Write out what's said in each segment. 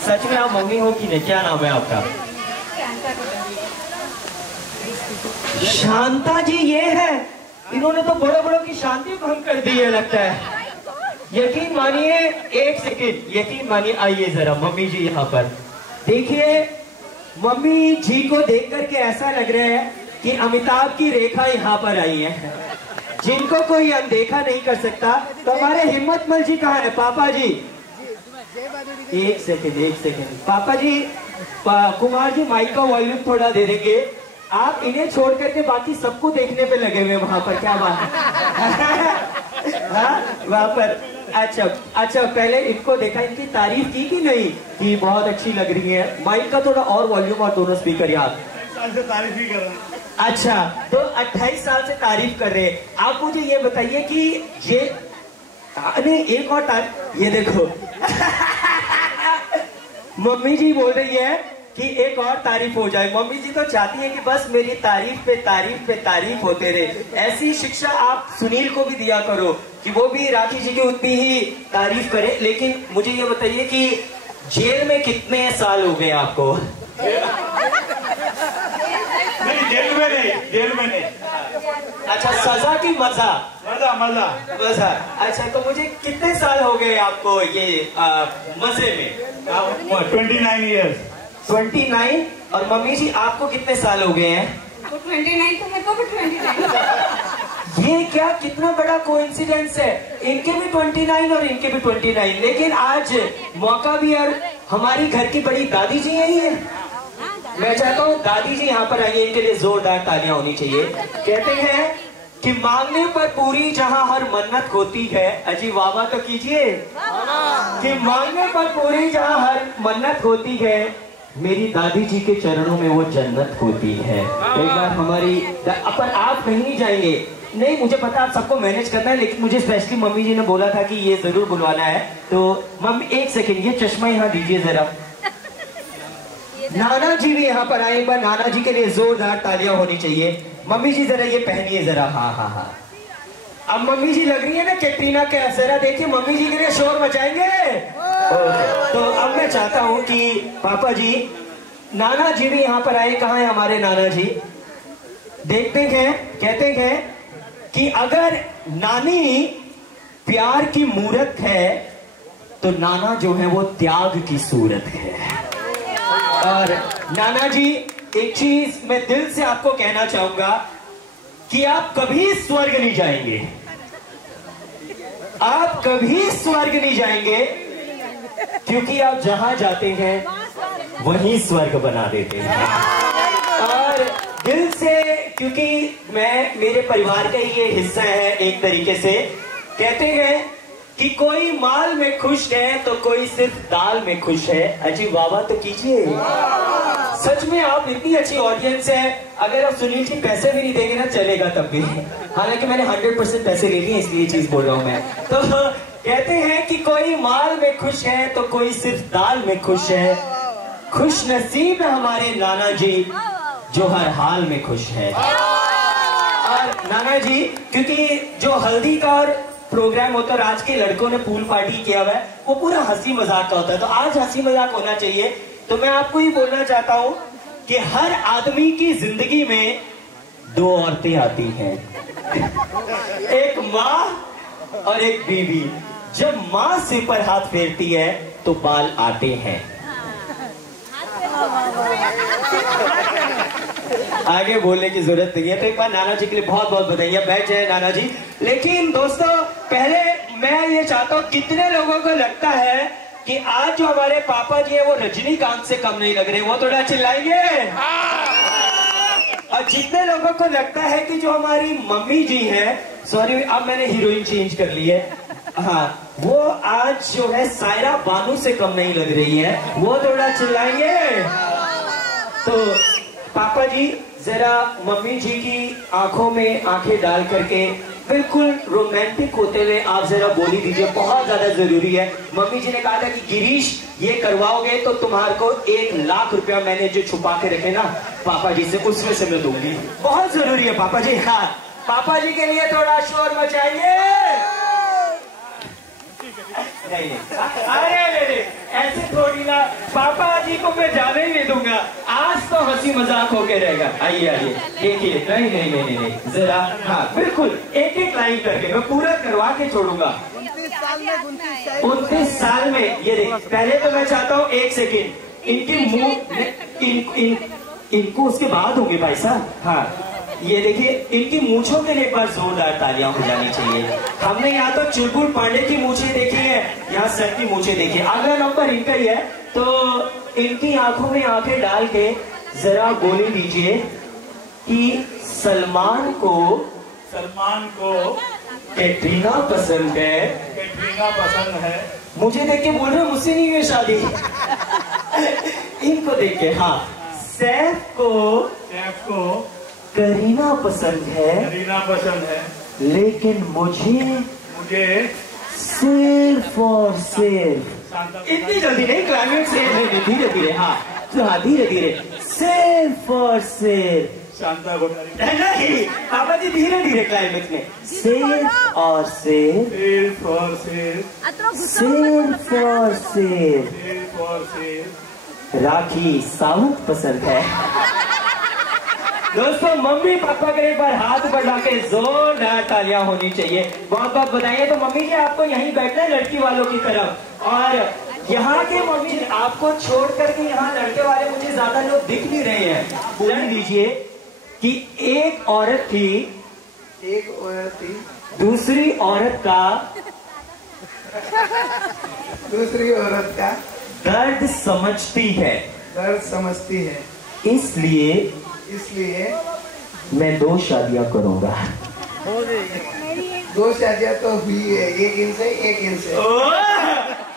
सच में आप मम्मी हो कि नहीं? क्या नाम है आपका? शांता जी ये है। इन्होंने तो बड़ों बड़ों की शांति भंग कर दी है लगता है। यकीन मानिए, एक सेकेंड यकीन मानिए, आइए जरा मम्मी जी यहाँ पर देखिए। मम्मी जी को देख करके ऐसा लग रहा है कि अमिताभ की रेखा यहाँ पर आई है, जिनको कोई अनदेखा नहीं कर सकता। तो हमारे हिम्मतमल जी कहाँ है? पापा जी एक सेकेंड पापा जी, कुमार जी माइक का वॉल्यूम थोड़ा दे देंगे। आप इन्हें छोड़ करके बाकी सबको देखने पे लगे हुए वहां पर, क्या बात है? हाँ वहां पर। अच्छा पहले इनको देखा, इनकी तारीफ की कि नहीं कि बहुत अच्छी लग रही है? माइक का थोड़ा और वॉल्यूम और दोनों स्पीकर यार। 28 साल से तारीफ ही कर रहे हैं। अच्छा तो 28 साल से तारीफ कर रहे हैं। आप मुझे ये बताइए कि ये नहीं एक और तारीफ, ये देखो मम्मी जी बोल रही है कि एक और तारीफ हो जाए। मम्मी जी तो चाहती है कि बस मेरी तारीफ पे तारीफ पे तारीफ होते रहे। ऐसी शिक्षा आप सुनील को भी दिया करो कि वो भी राखी जी की उतनी ही तारीफ करे। लेकिन मुझे ये बताइए कि जेल में कितने साल हो गए आपको? नहीं जेल में नहीं। अच्छा सजा की मजा? मजा। अच्छा तो मुझे कितने साल हो गए आपको ये मजे में? 29 ईयर्स। 29। और मम्मी जी आपको कितने साल हो गए हैं? 29 तो मेरे को भी 29। ये क्या कितना बड़ा कोइंसिडेंस है, इनके भी 29 और इनके भी 29। लेकिन आज मौका भी और हमारी घर की बड़ी दादी जी यही है। मैं चाहता हूँ दादी जी यहाँ पर आइए, इनके लिए जोरदार तालियां होनी चाहिए। कहते हैं कि मांगने पर पूरी जहाँ हर मन्नत होती है। अजी वाह तो कीजिए कि मांगने पर पूरी जहाँ हर मन्नत होती है, मेरी दादी जी के चरणों में वो जन्नत होती है। एक बार हमारी अपन आप कहीं नहीं जाएंगे, नहीं मुझे पता आप सबको मैनेज करना है, लेकिन मुझे स्पेशली मम्मी जी ने बोला था कि ये जरूर बुलवाना है। तो मम्मी एक सेकेंड, ये चश्मा यहाँ दीजिए जरा। नाना जी भी यहाँ पर आए, एक बार नाना जी के लिए जोरदार तालियां होनी चाहिए। मम्मी जी जरा ये पहनिए जरा। हाँ अब मम्मी जी लग रही है ना कैटरीना कैफ, जरा देखिए मम्मी जी के लिए शोर मचाएंगे। तो अब मैं चाहता हूँ कि पापा जी, नाना जी भी यहाँ पर आए। कहाँ है हमारे नाना जी? देखते हैं, कहते हैं कि अगर नानी प्यार की मूरत है तो नाना जो है वो त्याग की सूरत है। और नाना जी एक चीज मैं दिल से आपको कहना चाहूंगा कि आप कभी स्वर्ग नहीं जाएंगे, आप कभी स्वर्ग नहीं जाएंगे, क्योंकि आप जहां जाते हैं वहीं स्वर्ग बना देते हैं। और दिल से, क्योंकि मैं मेरे परिवार का ये हिस्सा है एक तरीके से। कहते हैं कि कोई माल में खुश है तो कोई सिर्फ दाल में खुश है। अजी वाह तो कीजिए। सच में आप इतनी अच्छी ऑडियंस है, अगर आप सुनील जी पैसे भी नहीं देंगे ना चलेगा तब भी। हालांकि मैंने 100% पैसे ले लिए, इसलिए चीज बोल रहा हूं मैं। तो कहते हैं कि कोई माल में खुश है तो कोई सिर्फ दाल में खुश है। खुश नसीब है हमारे नाना जी जो हर हाल में खुश है। और नाना जी, क्योंकि जो हल्दी का और प्रोग्राम होता है और आज के लड़कों ने पूल पार्टी किया हुआ है, वो पूरा हंसी मजाक का होता है, तो आज हंसी मजाक होना चाहिए। तो मैं आपको ही बोलना चाहता हूं कि हर आदमी की जिंदगी में दो औरतें आती हैं, एक माँ और एक बीवी। जब माँ सिर पर हाथ फेरती है तो बाल आते हैं। आगे बोलने की जरूरत नहीं है। तो एक बार नाना जी के लिए बहुत बहुत बधाइयां। बैठ जाए नाना जी। लेकिन दोस्तों पहले मैं ये चाहता हूं, कितने लोगों को लगता है कि आज जो हमारे पापा जी है वो रजनीकांत से कम नहीं लग रहे? वो थोड़ा चिल्लाएंगे। और जितने लोगों को लगता है कि जो हमारी मम्मी जी है, सॉरी अब मैंने हीरोइन चेंज कर ली है, हाँ, वो आज जो है सायरा बानू से कम नहीं लग रही है, वो थोड़ा चिल्लाएंगे। तो पापा जी जरा मम्मी जी की आंखों में आंखें डाल करके बिल्कुल रोमांटिक होते हुए आप जरा बोली दीजिए, बहुत ज्यादा जरूरी है। मम्मी जी ने कहा था कि गिरीश ये करवाओगे तो तुम्हारे को 1 लाख रुपया मैंने जो छुपा के रखे ना पापा जी से, उसमें से मैं दूंगी। बहुत जरूरी है पापा जी। हाँ, पापा जी के लिए थोड़ा शोर मचाइए। नहीं अरे ऐसे थोड़ी ना, पीटूंगा, आज तो हंसी मजाक होके रहेगा। आइए आइए देखिए, नहीं नहीं नहीं नहीं नहीं जरा, हाँ बिल्कुल एक एक लाइन करके मैं पूरा करवा के छोड़ूंगा। 29 साल में ये देख, पहले तो मैं चाहता हूँ 1 सेकेंड इनकी मुंह इनको उसके बाद होंगे भाई साहब। हाँ ये देखिए, इनकी मूंछों के लिए एक बार जोरदार तालियां हो जानी चाहिए। हमने यहाँ तो चुलबुल पांडे की मूंछें देखी है, यहाँ सर की मूंछें देखी है। अगला नंबर इनका ही है, तो इनकी आंखों में आंखें डाल के जरा बोली दीजिए कि सलमान को कैटरीना पसंद है। कैटरीना पसंद है। मुझे देख के बोल रहे मुझसे नहीं हुई शादी। इनको देख के, हाँ सैफ को करीना पसंद है, लेकिन मुझे सिर्फ और सिर्फ, इतनी जल्दी नहीं, क्लाइमेट से धीरे धीरे, हाँ धीरे धीरे, सिर्फ और सिर्फ शांता को नहीं पापा जी, धीरे धीरे क्लाइमेक्स में, सिर्फ और सिर्फ राखी सावंत पसंद है। दोस्तों मम्मी पापा के एक बार हाथ बढ़ा के जोरदार तालियां होनी चाहिए। बहुत बहुत बताइए। तो मम्मी जी आपको यहीं बैठना है लड़की वालों की तरफ, और यहाँ के मम्मी आपको छोड़ करके यहाँ लड़के वाले मुझे ज्यादा लोग दिख नहीं रहे हैं। बोल दीजिए कि एक औरत थी दूसरी औरत का दर्द समझती है, इसलिए मैं 2 शादियां करूंगा। 2 शादियां तो हुई है, एक इनसे।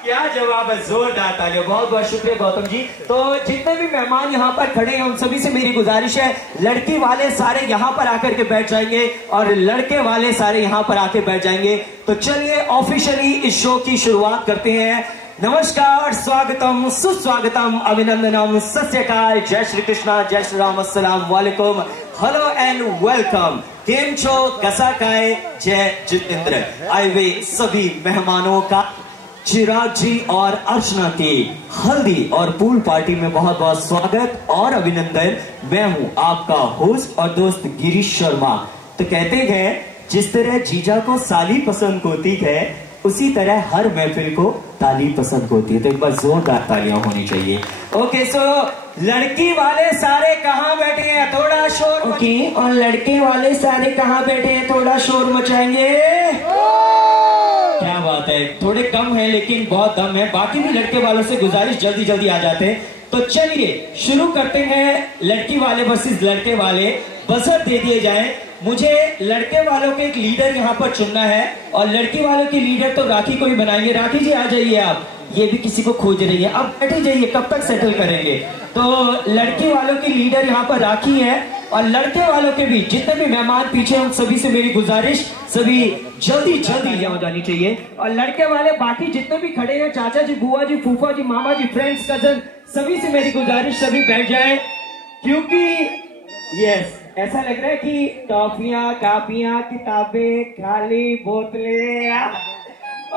क्या जवाब है, जोरदार तालियां। बहुत बहुत शुक्रिया गौतम जी। तो जितने भी मेहमान यहाँ पर खड़े हैं उन सभी से मेरी गुजारिश है, लड़की वाले सारे यहाँ पर आकर के बैठ जाएंगे और लड़के वाले सारे यहाँ पर आके बैठ जाएंगे। तो चलिए ऑफिशियली इस शो की शुरुआत करते हैं। नमस्कार, स्वागतम, सुस्वागतम, अभिनंदनम, सत श्री अकाल, जय श्री कृष्णा, जय श्री राम, अस्सलाम वालेकुम, हेलो एंड वेलकम। केम छो, कसा काय, जय जितेंद्र। आए हुए सभी मेहमानों का चिराग जी और अर्चना की हल्दी और पूल पार्टी में बहुत बहुत स्वागत और अभिनंदन। मैं हूं आपका होस्ट और दोस्त गिरीश शर्मा। तो कहते हैं जिस तरह जीजा को साली पसंद होती है, उसी तरह हर महफिल को ताली पसंद होती है। तो एक बार जोरदार तालियां होनी चाहिए। ओके सो लड़की वाले सारे कहाँ बैठे हैं, थोड़ा शोर। ओके, और लड़के वाले सारे कहाँ बैठे हैं, थोड़ा शोर मचाएंगे। क्या बात है, थोड़े कम है लेकिन बहुत दम है। बाकी भी लड़के वालों से गुजारिश जल्दी जल्दी आ जाते हैं। तो चलिए शुरू करते हैं लड़की वाले वर्सेस लड़के वाले। बजर दे दिए जाए। मुझे लड़के वालों के एक लीडर यहाँ पर चुनना है और लड़की वालों की लीडर तो राखी को ही बनाएंगे। राखी जी आ जाइए आप, ये भी किसी को खोज रही है। अब बैठे जाइए, कब तक सेटल करेंगे। तो लड़की वालों की लीडर यहाँ पर राखी है और लड़के वालों के भी जितने भी मेहमान पीछे हैं उन सभी से मेरी गुजारिश, सभी जल्दी जल्दी यहाँ हो जानी चाहिए। और लड़के वाले बाकी जितने भी खड़े हैं, चाचा जी, बुआ जी, फूफा जी, मामा जी, फ्रेंड्स, कजन, सभी से मेरी गुजारिश सभी बैठ जाए, क्योंकि यस ऐसा लग रहा है कि टॉफियां, कापियां, किताबें, खाली बोतलें।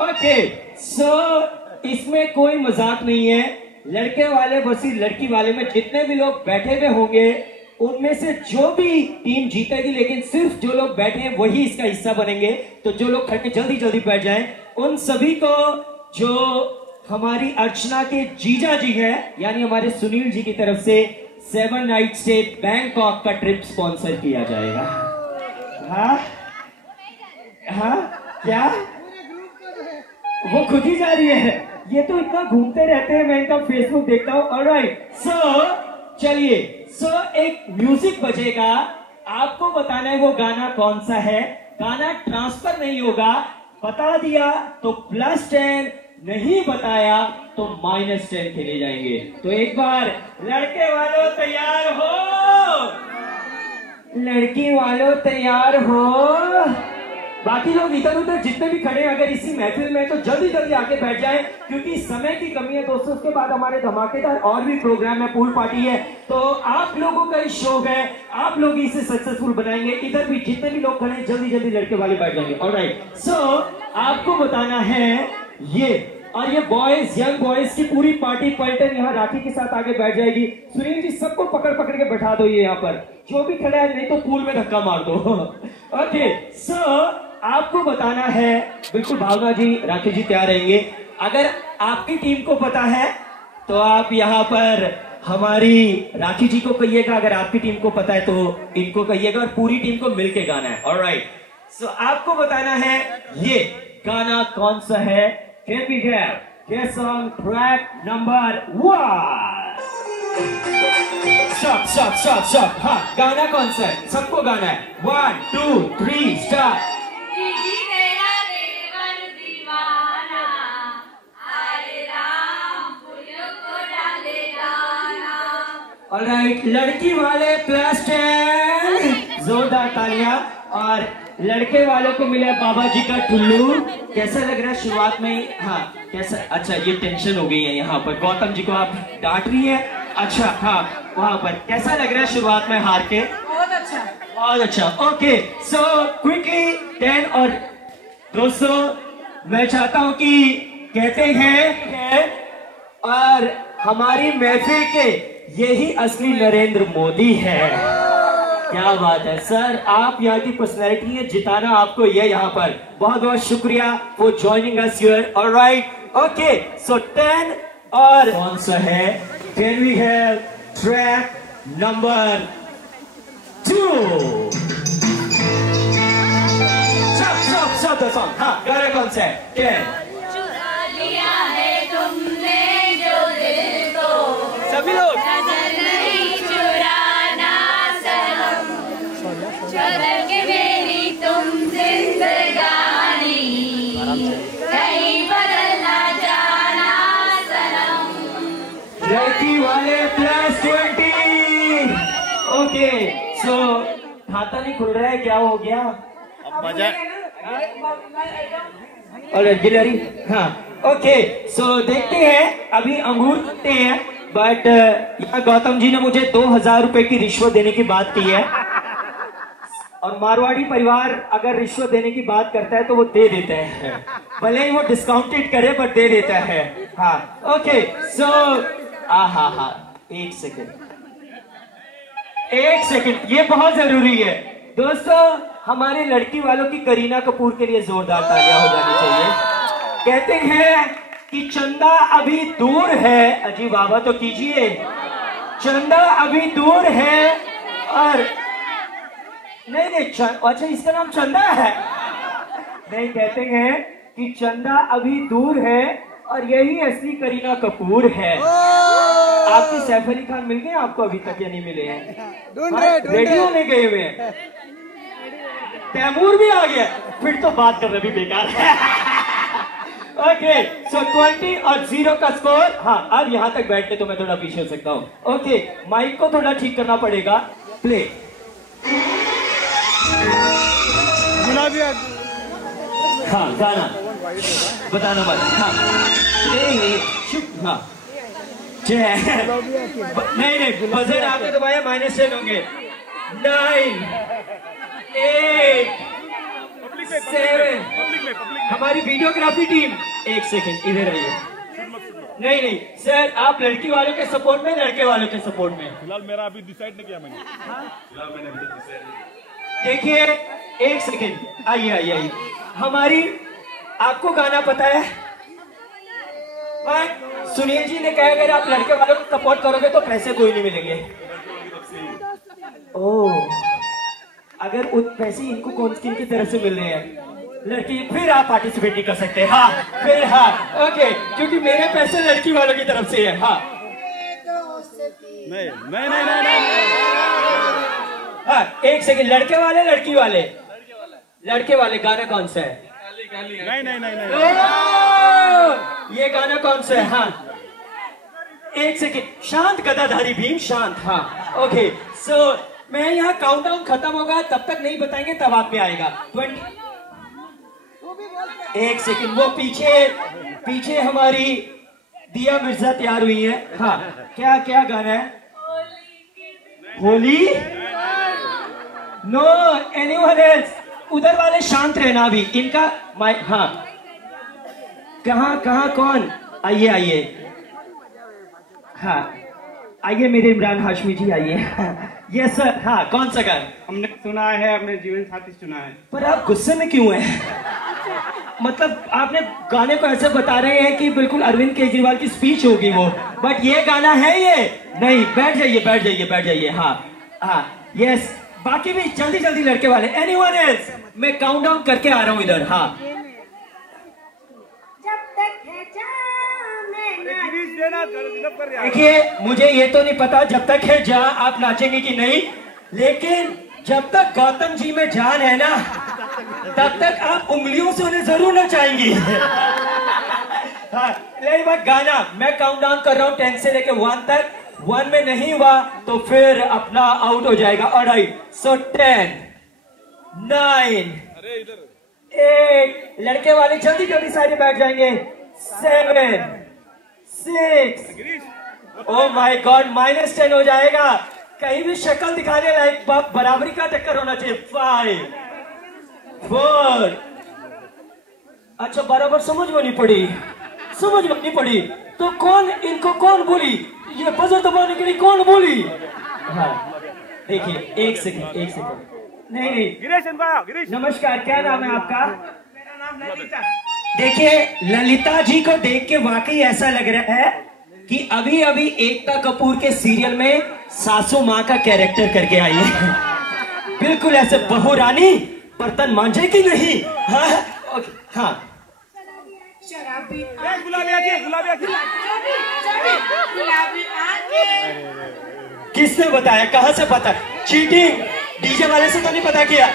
ओके सो इसमें कोई मजाक नहीं है। लड़के वाले वर्सेस लड़की वाले में जितने भी लोग बैठे हुए होंगे उनमें से जो भी टीम जीतेगी, लेकिन सिर्फ जो लोग बैठे हैं वही इसका हिस्सा बनेंगे। तो जो लोग खड़े जल्दी जल्दी बैठ जाएं। उन सभी को जो हमारी अर्चना के जीजा जी हैं, यानी हमारे सुनील जी की तरफ से 7 नाइट से बैंकॉक का ट्रिप स्पॉन्सर किया जाएगा। हाँ हाँ, क्या वो खुद ही जा रही है? ये तो इतना घूमते रहते हैं, मैं इनका फेसबुक देखता हूँ। ऑलराइट सो चलिए, एक म्यूजिक बजेगा, आपको बताना है वो गाना कौन सा है। गाना ट्रांसफर नहीं होगा, बता दिया तो +10, नहीं बताया तो -10 खेले जाएंगे। तो एक बार लड़के वालों तैयार हो, लड़की वालों तैयार हो। बाकी लोग इधर उधर जितने भी खड़े हैं अगर इसी महफिल में, तो जल्दी जल्दी आके बैठ जाए, क्योंकि समय की कमी है दोस्तों। उसके बाद हमारे धमाकेदार और भी प्रोग्राम है, पूल पार्टी है। तो आप लोगों का ही शो है, आप लोग इसे सक्सेसफुल बनाएंगे। इधर भी जितने भी लोग खड़े हैं जल्दी जल्दी लड़के वाले बैठ जाएंगे। ऑलराइट सो आपको बताना है ये और ये बॉयज, यंग बॉयज की पूरी पार्टी पलटन यहाँ राखी के साथ आगे बैठ जाएगी। सुनील जी सबको पकड़ पकड़ के बैठा दो ये यहाँ पर, जो भी खड़ा है, नहीं तो पूल में धक्का मार दो। ओके सो आपको बताना है, बिल्कुल भावना जी, राखी जी तैयार रहेंगे। अगर आपकी टीम को पता है तो आप यहाँ पर हमारी राखी जी को कहिएगा, अगर आपकी टीम को पता है तो इनको कहिएगा, और पूरी टीम को मिलके गाना है। ऑलराइट, सो आपको बताना है ये गाना कौन सा है। Can we have guess on track number 1? Stop. हाँ, गाना कौन सा है? सबको गाना है। 1, 2, 3, start. ऑलराइट, लड़की वाले प्लस 10, जोरदार तालियां। और लड़के वालों को मिला बाबा जी का टुल्लू। कैसा लग रहा है शुरुआत में? हाँ कैसा? अच्छा, ये टेंशन हो गई है यहाँ पर। गौतम जी को आप डांट रही है? अच्छा हाँ, वहाँ पर कैसा लग रहा है शुरुआत में हार के? बहुत अच्छा। Okay so quickly 10। और दोस्तों मैं चाहता हूँ कि कहते हैं और हमारी महफिल के यही असली नरेंद्र मोदी है। क्या बात है सर, आप यहाँ की पर्सनैलिटी है, जिताना आपको ये यहाँ पर। बहुत बहुत शुक्रिया for joining us here. Alright, okay so 10 और कौन सा है? Can we have track number 2? सब द सॉन्ग। हाँ, गाना कौन सा है? 10। चुरा लिया है तुमने जो दिल को, सभी लोग बदल के मेरी तुम जिंदगानी, कहीं बदलना जाना सनम। लड़की वाले प्लस 20। ओके सो खाता नहीं खुल रहा है, क्या हो गया? अब मजा। और गिलहरी। हाँ ओके सो देखते हैं, अभी अंगूर खाते हैं। बट यहाँ गौतम जी ने मुझे 2000 रुपए की रिश्वत देने की बात की है, और मारवाड़ी परिवार अगर रिश्वत देने की बात करता है तो वो दे देते हैं, भले ही वो डिस्काउंटेड करे बट दे देता है। हाँ ओके सो हाँ, एक सेकंड, ये बहुत जरूरी है दोस्तों। हमारे लड़की वालों की करीना कपूर के लिए जोरदार तालियां हो जानी चाहिए। कहते हैं कि चंदा अभी दूर है। अजी बाबा तो कीजिए। चंदा अभी दूर है और नहीं अच्छा इसका नाम चंदा है। नहीं, कहते हैं कि चंदा अभी दूर है और यही असली करीना कपूर है। आपके सैफ अली खान मिल गए आपको अभी तक या नहीं मिले हैं? रेडी होने गए हुए हैं। तैमूर भी आ गया, फिर तो बात करना भी बेकार है। ओके सो 20 और 0 का स्कोर। हाँ, अब यहाँ तक बैठ के तो मैं थोड़ा पीछे हो सकता हूँ। ओके, माइक को थोड़ा ठीक करना पड़ेगा। प्ले। हाँ, गाना बताना मत। हाँ हाँ नहीं बजर आपने दबाया, -10 होंगे। 9 8 7। हमारी वीडियोग्राफी टीम, एक सेकंड इधर आइए। नहीं सर, आप लड़की वालों के सपोर्ट में, लड़के वालों के सपोर्ट में? फिलहाल मेरा अभी डिसाइड नहीं किया मैंने। फिलहाल मैंने अभी डिसाइड नहीं। देखिए एक सेकंड, आइए। हमारी आपको गाना पता है? सुनील जी ने कहा अगर आप लड़के वालों को सपोर्ट करोगे तो पैसे कोई नहीं मिलेंगे। ओह, अगर उस पैसे इनको कौन की तरफ से मिल रहे हैं? लड़की, फिर आप पार्टिसिपेट नहीं कर सकते। हाँ फिर हाँ ओके, क्योंकि मेरे पैसे लड़की वालों की तरफ से है। हाँ नहीं। हाँ एक सेकंड, लड़के वाले लड़की वाले? लड़के वाले। गाना कौन सा है? नहीं। ये गाना कौन सा है? हाँ एक सेकंड, शांत गदाधारी भीम, शांत। हाँ ओके सो मैं यहाँ काउंटडाउन खत्म होगा तब तक नहीं बताएंगे, तब आप पे आएगा 20। एक सेकंड, वो पीछे हमारी दिया मिर्जा तैयार हुई है। हाँ क्या गाना है? होली। No anyone else. उधर वाले शांत रहना भी, इनका माइक। हाँ कहाँ कौन? आइए आइए, हाँ आइए मेरे इमरान हाशमी जी आइए। यस सर, हाँ कौन सा गाना? हमने सुना है, अपने जीवन साथी सुना है। पर आप गुस्से में क्यों हैं? मतलब आपने गाने को ऐसे बता रहे हैं कि बिल्कुल अरविंद केजरीवाल की स्पीच होगी वो, बट ये गाना है ये नहीं। बैठ जाइए बैठ जाइए बैठ जाइए। हाँ हाँ यस, बाकी भी जल्दी जल्दी लड़के वाले। Anyone else? मैं काउंट डाउन करके आ रहा हूँ इधर। हाँ देखिए, मुझे ये तो नहीं पता जब तक है जान आप नाचेंगे कि नहीं, लेकिन जब तक गौतम जी में जान है ना, तब तक आप उंगलियों से उन्हें जरूर नचाएंगी। हाँ यही बात। गाना मैं काउंट डाउन कर रहा हूँ 10 से लेके 1 तक। 1 में नहीं हुआ तो फिर अपना आउट हो जाएगा। ऑलराइट, सो 10 9 8, लड़के वाले जल्दी जल्दी सारे बैठ जाएंगे। 7 6, ओ माय गॉड -10 हो जाएगा। कहीं भी शक्ल दिखाने लायक बराबरी का चक्कर होना चाहिए। 5 4, अच्छा बराबर समझ में नहीं पड़ी, समझ में नहीं पड़ी तो कौन इनको कौन बोली? ये बजर दबाने के लिए कौन बोली? हाँ देखिए, एक सेकंड नहीं गिरीश, नमस्कार, क्या नाम है आपका? मेरा नाम ललिता। देखिए ललिता जी को देख के वाकई ऐसा लग रहा है कि अभी अभी एकता कपूर के सीरियल में सासू माँ का कैरेक्टर करके आई है। बिल्कुल ऐसे बहू रानी बर्तन मांझे की नहीं। हाँ हाँ किसने बताया? कहाँ से पता? चीटिंग डीजे वाले से तो नहीं पता किया?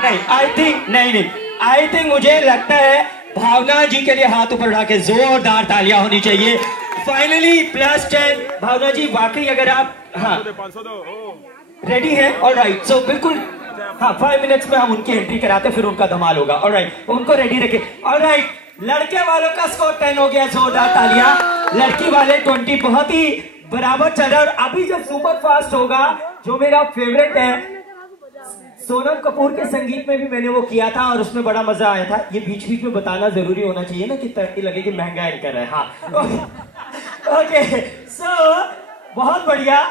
नहीं आई थिंक मुझे लगता है भावना जी के लिए हाथ ऊपर उठा के जोरदार तालियां होनी चाहिए। फाइनली +10। भावना जी वाकई अगर आप हाँ रेडी है? ऑलराइट, सो बिल्कुल हाँ 5 मिनट्स में हम उनकी एंट्री कराते फिर उनका धमाल होगा। ऑलराइट, उनको रेडी रखे। ऑलराइट, लड़के वालों का स्कोर 10 हो गया, जोरदार तालियां। लड़की वाले 20, बहुत ही बराबर चल रहा है। और अभी जब सुपर फास्ट होगा, जो मेरा फेवरेट है, सोनम कपूर के संगीत में भी मैंने वो किया था और उसमें बड़ा मजा आया था। ये बीच बीच में बताना जरूरी होना चाहिए ना कि तरक्की लगे कि महंगा एंकर है। हाँ ओके, सो बहुत बढ़िया।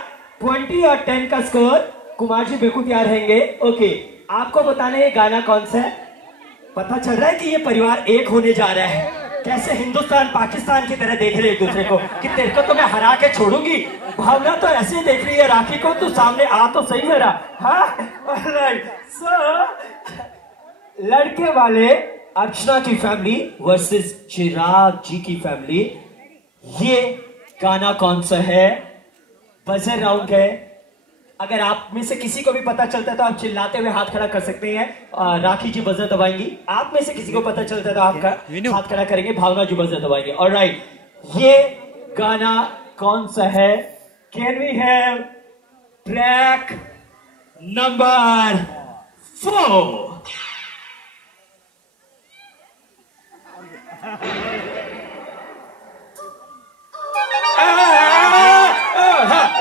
20 और 10 का स्कोर। कुमार जी बिल्कुल तैयार रहेंगे। ओके, आपको बताना ये गाना कौन सा है? पता चल रहा है कि ये परिवार एक होने जा रहा है। कैसे हिंदुस्तान पाकिस्तान की तरह देख रहे हैं एक दूसरे को कि तेरे को तो मैं हरा के छोड़ूंगी। भावना तो ऐसे ही देख रही है राखी को, तू सामने आ तो सही मेरा। हाँ ऑलराइट, सो लड़के वाले अर्चना की फैमिली वर्सेस चिराग जी की फैमिली। ये गाना कौन सा है? बजर राउंड है। अगर आप में से किसी को भी पता चलता है तो आप चिल्लाते हुए हाथ खड़ा कर सकते हैं। राखी जी बजर दबाएंगी। आप में से किसी को पता चलता है तो आप हाथ खड़ा करेंगे। भावना जी बजर दबाएंगे। ऑलराइट, ये गाना कौन सा है? Can we have track number 4?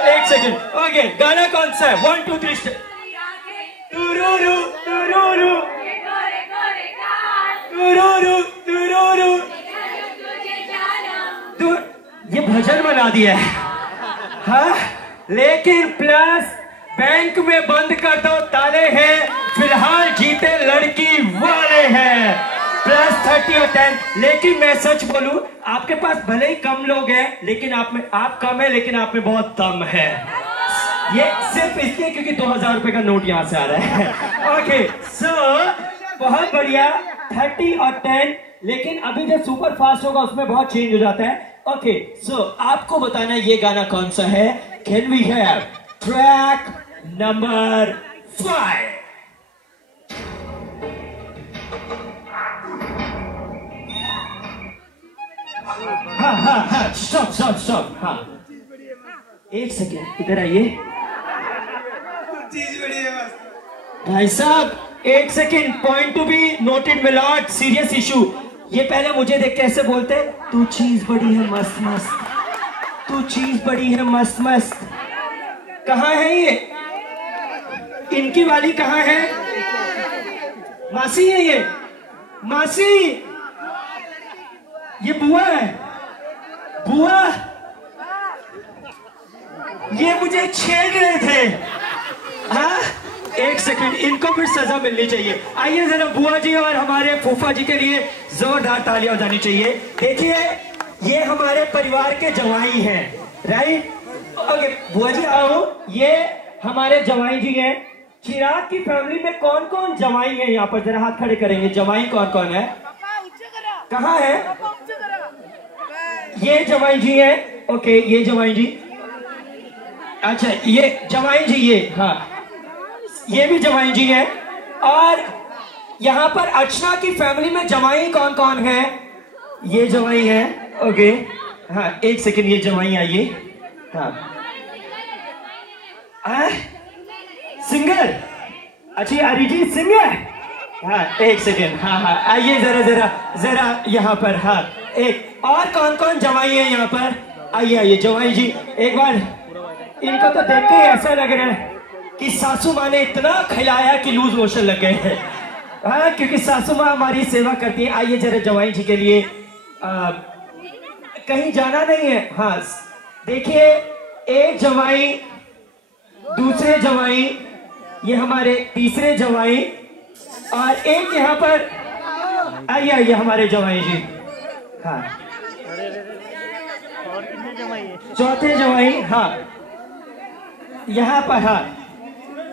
एक सेकंड। ओके, गाना कौन सा है? 1 2 3 तुरुरु तुरुरु तुरुरु तुरुरु। ये भजन बना दिया है। हाँ, लेकिन प्लस बैंक में बंद कर दो ताले हैं, फिलहाल जीते लड़की वाले हैं। +30 और 10। लेकिन मैं सच बोलूं, आपके पास भले ही कम लोग हैं, लेकिन आप कम है, लेकिन आप में बहुत दम है। ये सिर्फ इसलिए क्योंकि 2000 रुपए का नोट यहां से आ रहा है। ओके, सो बहुत बढ़िया। 30 और 10। लेकिन अभी जब सुपर फास्ट होगा उसमें बहुत चेंज हो जाता है। ओके, सो आपको बताना ये गाना कौन सा है? Can we have track number 5? हाँ, स्टॉप। हाँ, एक सेकेंड, इधर आइए। भाई साहब, एक second. Point to be noted milord, serious issue. ये पहले मुझे देख के ऐसे बोलते, तू चीज बड़ी है मस्त मस्त, तू चीज बड़ी है मस्त मस्त। कहाँ है ये? इनकी वाली कहाँ है? मासी है ये? मासी, ये बुआ है। बुआ, ये मुझे छेड़ रहे थे। हाँ, एक सेकंड, इनको फिर सजा मिलनी चाहिए। आइए जरा बुआ जी और हमारे फूफा जी के लिए जोरदार तालियां बजानी चाहिए। देखिए, ये हमारे परिवार के जवाई हैं, राइट? ओके, बुआ जी आओ। ये हमारे जवाई जी हैं। चिराग की फैमिली में कौन कौन जवाई है यहाँ पर? जरा हाथ खड़े करेंगे। जवाई कौन कौन है? कहाँ है? ये जवाई जी है। ओके, ये जवाई जी। अच्छा, ये जवाई जी, ये हाँ, ये भी जवाई जी है। और यहाँ पर अर्चना की फैमिली में जवाई कौन कौन है? ये जवाई है। ओके, हाँ, एक सेकंड, ये जवाई आइए। हाँ, सिंगर, अच्छी अरिजीत सिंगर। हाँ, एक सेकेंड, हाँ हाँ, आइए जरा जरा जरा यहाँ पर। हाँ, एक और कौन कौन जवाई है यहाँ पर? आइए आइए जवाई जी, एक बार। इनको तो देख के ऐसा लग रहा है कि सासू माँ ने इतना खिलाया कि लूज मोशन लग गए हैं। हाँ, क्योंकि सासू माँ हमारी सेवा करती है। आइए जरा जवाई जी के लिए। कहीं जाना नहीं है। हाँ, देखिए, एक जवाई, दूसरे जवाई, ये हमारे तीसरे जवाई, और एक यहाँ पर। आइए आइए हमारे जवाई जी। हाँ, चौथे जवाई। हाँ, यहाँ पर। हाँ,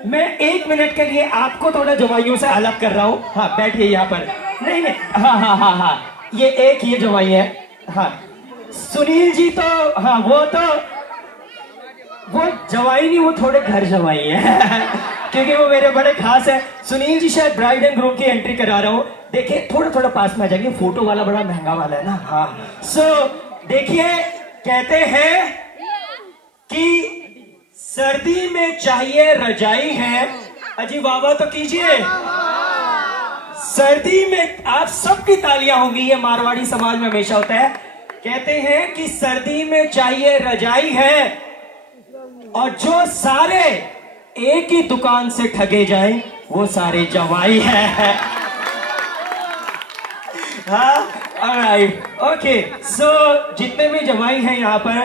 मैं 1 मिनट के लिए आपको थोड़ा जवाइयों से अलग कर रहा हूँ। हाँ, बैठिए यहाँ पर। नहीं नहीं, हाँ हाँ हाँ हाँ, ये एक ये जवाई है। हाँ, सुनील जी तो, हाँ, वो जवाई नहीं, वो थोड़े घर जवाई है क्योंकि वो मेरे बड़े खास है। सुनील जी शायद ब्राइड एंड ग्रूम की एंट्री करा रहा हूँ। देखिए, थोड़ा थोड़ा पास में आ जाएंगे, फोटो वाला बड़ा महंगा वाला है ना। हाँ, सो देखिए, कहते हैं कि सर्दी में चाहिए रजाई है। अजी वाह वाह तो कीजिए। सर्दी में आप सबकी तालियां होंगी, ये मारवाड़ी समाज में हमेशा होता है। कहते हैं कि सर्दी में चाहिए रजाई है, और जो सारे एक ही दुकान से ठगे जाए वो सारे जवाई है। हाँ, ऑलराइट, ओके। सो जितने भी जवाई हैं यहाँ पर,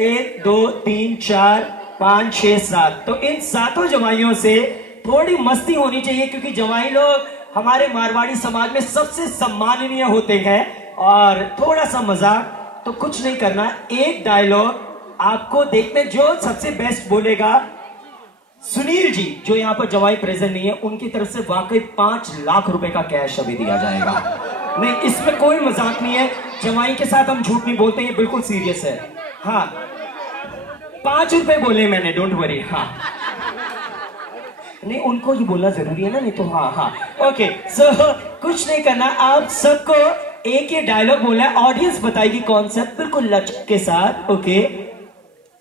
1 2 3 4 5 6 7, तो इन 7 जवाइयों से थोड़ी मस्ती होनी चाहिए, क्योंकि जवाई लोग हमारे मारवाड़ी समाज में सबसे सम्माननीय होते हैं। और थोड़ा सा मजाक तो कुछ नहीं करना। एक डायलॉग आपको देखने, जो सबसे बेस्ट बोलेगा, सुनील जी जो यहाँ पर जवाई प्रेजेंट नहीं है, उनकी तरफ से वाकई 5 लाख रुपए का कैश अभी दिया जाएगा। नहीं, इसमें कोई मजाक नहीं है। जवाई के साथ हम झूठ नहीं बोलते, ये बिल्कुल सीरियस है। हाँ, 5 रुपए बोले मैंने, डोंट वरी। हाँ, नहीं, उनको ये बोलना जरूरी है ना, नहीं तो। हाँ हाँ, ओके। सो कुछ नहीं करना, आप सबको एक ये डायलॉग बोलना है, ऑडियंस बताएगी कॉन्सेप्ट बिल्कुल लचक के साथ। ओके,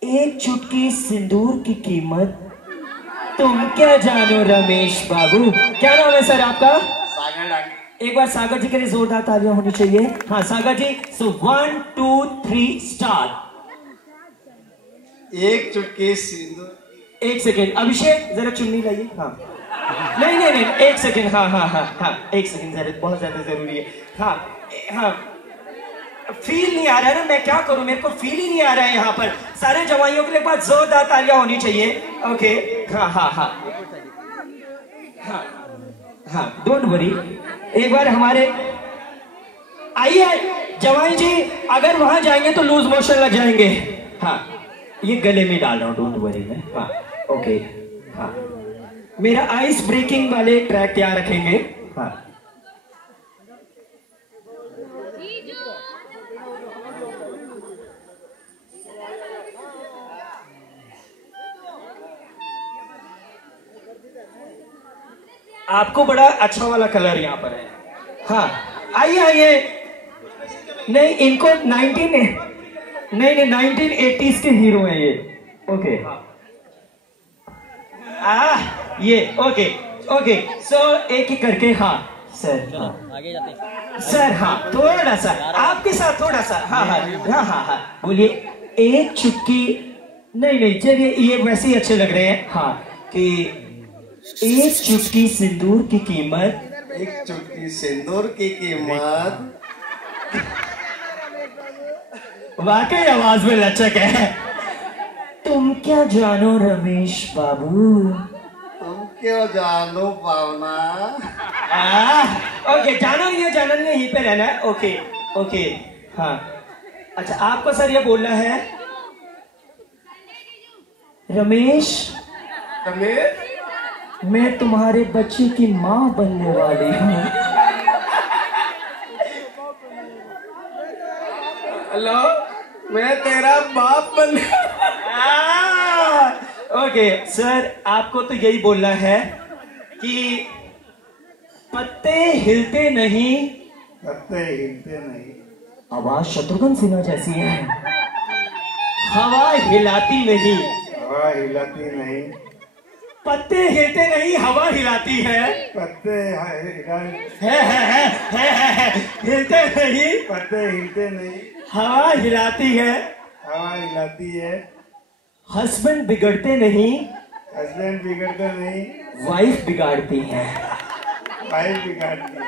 एक चुटकी सिंदूर की कीमत तुम क्या जानो रमेश बाबू। क्या नाम है सर आपका? सागर। एक बार सागर जी के लिए जोरदार तालियां होनी चाहिए। हाँ, सागर जी। सो 1 2 3 स्टार्ट। एक चुटकी सिंदूर। एक सेकेंड, अभिषेक जरा चुन्नी लाइए। हाँ, नहीं नहीं नहीं, एक सेकेंड। हाँ हाँ हाँ हाँ, एक सेकेंड, जरा बहुत ज्यादा जरूरी है। हाँ हाँ, फील नहीं आ रहा है ना, मैं क्या करूं, मेरे को फील ही नहीं आ रहा है यहाँ पर। सारे जवाइयों के लिए एक बार जोरदार तालियां होनी चाहिए। ओके, हाँ हाँ हाँ हाँ हाँ, डोंट वरी। एक बार हमारे, आइए जवाई जी, अगर वहां जाएंगे तो लूज मोशन लग जाएंगे। हाँ, ये गले में डाल रहा हूँ, डोंट वरी में। हाँ, ओके। हाँ, मेरा आइस ब्रेकिंग वाले ट्रैक तैयार रखेंगे। हाँ, आपको बड़ा अच्छा वाला कलर यहाँ पर है। हाँ, आइए आइए। नहीं, इनको 1980s के हीरो हैं ये। ओके, ये ओके ओके। सो एक ही करके। हाँ सर, हाँ आगे जाते सर। हाँ, थोड़ा सा आपके साथ, थोड़ा सा। हाँ हाँ हाँ हाँ हाँ, बोलिए। एक चुटकी, नहीं नहीं, चलिए ये वैसे ही अच्छे लग रहे हैं। हाँ, कि एक चुटकी सिंदूर की कीमत एक चुटकी सिंदूर की कीमत। वाकई आवाज में लचक है। तुम क्या जानो रमेश बाबू। तुम क्यों जानो पावना। ओके, जाना नहीं है, जाना नहीं है, यहीं पे रहना है। ओके ओके, हाँ। अच्छा, आपको सर ये बोलना है रमेश, मैं तुम्हारे बच्चे की माँ बनने वाली हूँ। हेलो, मैं तेरा बाप बनने। ओके सर, आपको तो यही बोलना है कि पत्ते हिलते नहीं, पत्ते हिलते नहीं। आवाज शत्रुघ्न सिन्हा जैसी है। हवा हिलाती नहीं, हवा हिलाती नहीं। पत्ते हिलते नहीं, हवा हिलाती है। पत्ते हिलते नहीं, पत्ते हिलते नहीं। हवा हिलाती है। हवा हिलाती है। हस्बैंड बिगड़ते नहीं, हस्बैंड बिगड़ते नहीं। वाइफ बिगाड़ती है। वाइफ बिगाड़ती है।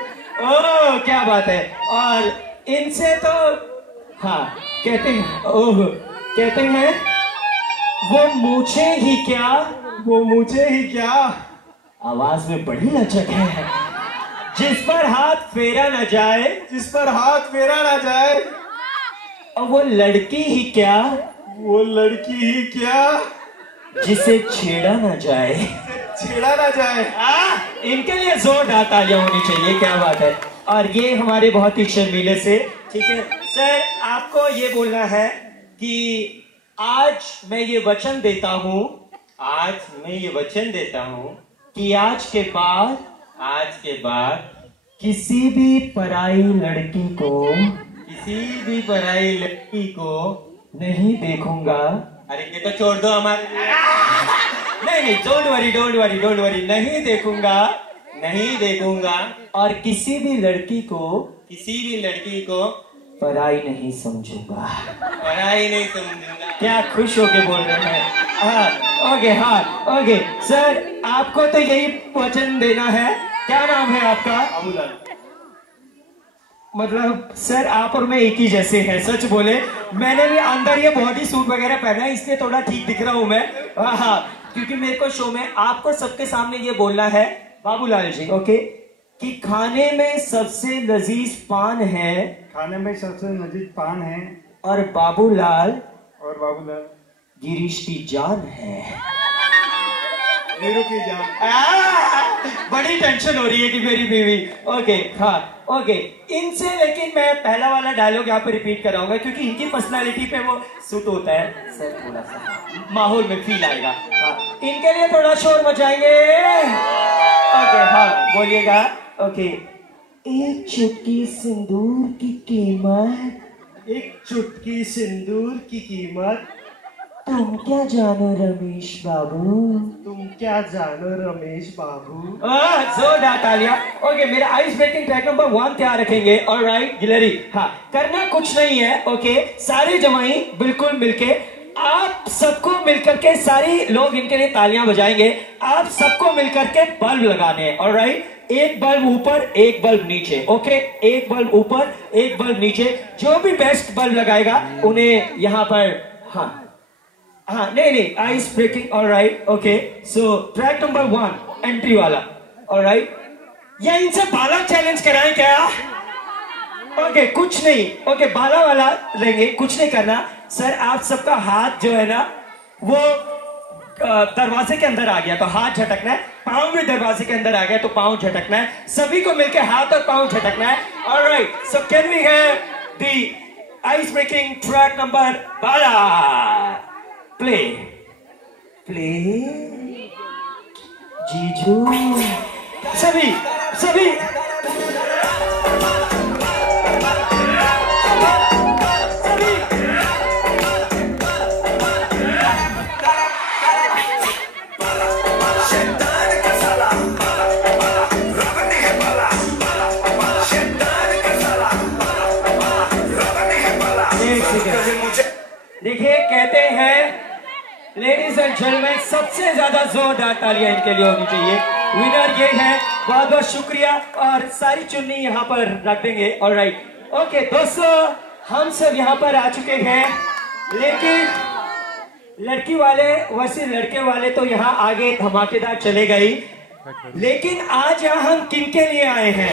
ओह क्या बात है। और इनसे तो हाँ कहते हैं, ओह कहते हैं वो मुझे ही क्या, वो मुझे ही क्या। आवाज में बड़ी लचक है। जिस पर हाथ फेरा न जाए, जिस पर हाथ फेरा न जाए, और वो लड़की ही क्या, वो लड़की ही क्या, जिसे छेड़ा न जाए, छेड़ा ना जाए। इनके लिए जोरदार तालियां होनी चाहिए। क्या बात है। और ये हमारे बहुत ही शर्मीले से, ठीक है सर, आपको ये बोलना है कि आज मैं ये वचन देता हूँ, आज मैं ये वचन देता हूँ कि आज के बाद किसी भी पराई लड़की को, किसी भी पराई लड़की को नहीं देखूंगा। अरे ये तो छोड़ दो हमारे लिए। नहीं, डोंट वरी, नहीं देखूंगा और किसी भी लड़की को पराई नहीं समझूंगा। क्या खुश होके बोल रहे हैं। हाँ ओके सर, आपको तो यही वचन देना है। क्या नाम है आपका। मतलब सर आप और मैं एक ही जैसे हैं, सच बोले। मैंने भी अंदर ये बॉडी सूट वगैरह पहना है, इसलिए थोड़ा ठीक दिख रहा हूं मैं। हाँ, क्योंकि मेरे को शो में आपको सबके सामने ये बोलना है बाबूलाल जी, ओके, कि खाने में सबसे लजीज पान है, खाने में सबसे लजीज पान है, और बाबूलाल गिरीश की जान है। वीरू की जान। बड़ी टेंशन हो रही है कि मेरी बीवी। ओके हाँ ओके, इनसे लेकिन मैं पहला वाला डायलॉग यहाँ पे रिपीट कराऊंगा क्योंकि इनकी पर्सनालिटी पे वो सूट होता है सर, थोड़ा सा माहौल में फील आएगा। हाँ, इनके लिए थोड़ा शोर मचाएंगे। ओके हाँ बोलिएगा। ओके, एक चुटकी सिंदूर की कीमत, एक चुटकी सिंदूर की कीमत, तुम क्या जानो रमेश बाबू, तुम क्या जानो रमेश बाबू। जोरदार तालियां। ओके, मेरा आइस ब्रेकिंग ट्रैक नंबर 1 तैयार रखेंगे। ऑलराइट गिलहरी, हाँ करना कुछ नहीं है। ओके, सारे जमाई बिल्कुल मिलके, आप सबको मिलकर के, सारी लोग इनके लिए तालियां बजाएंगे। आप सबको मिलकर के बल्ब लगाने हैं। ऑलराइट, एक बल्ब ऊपर एक बल्ब नीचे। ओके, एक बल्ब ऊपर एक बल्ब नीचे। जो भी बेस्ट बल्ब लगाएगा उन्हें यहाँ पर, हाँ नहीं आइस ब्रेकिंग। ऑलराइट ओके, सो ट्रैक नंबर 1 एंट्री वाला। ऑलराइट, या इनसे बाला चैलेंज कराएं क्या। ओके कुछ नहीं, ओके बाला वाला लेंगे, कुछ नहीं करना सर। आप सबका हाथ जो है ना वो दरवाजे के अंदर आ गया तो हाथ झटकना है, पांव भी दरवाजे के अंदर आ गया तो पांव झटकना है। सभी को मिलकर हाथ और पांव झटकना है। Alright, so can we have the ice breaking track number 12 play जीजू। सभी देखिए, कहते हैं लेडीज एंड जेंटलमैन, सबसे ज्यादा जोरदार तालियां इनके लिए होनी चाहिए। विनर ये है बहुत बहुत शुक्रिया और सारी चुन्नी यहाँ पर रख देंगे। ऑलराइट, ओके दोस्तों, हम सब यहाँ पर आ चुके हैं, लेकिन लड़की वाले वैसे लड़के वाले तो यहाँ आगे धमाकेदार चले गई, लेकिन आज यहाँ हम किन के लिए आए हैं?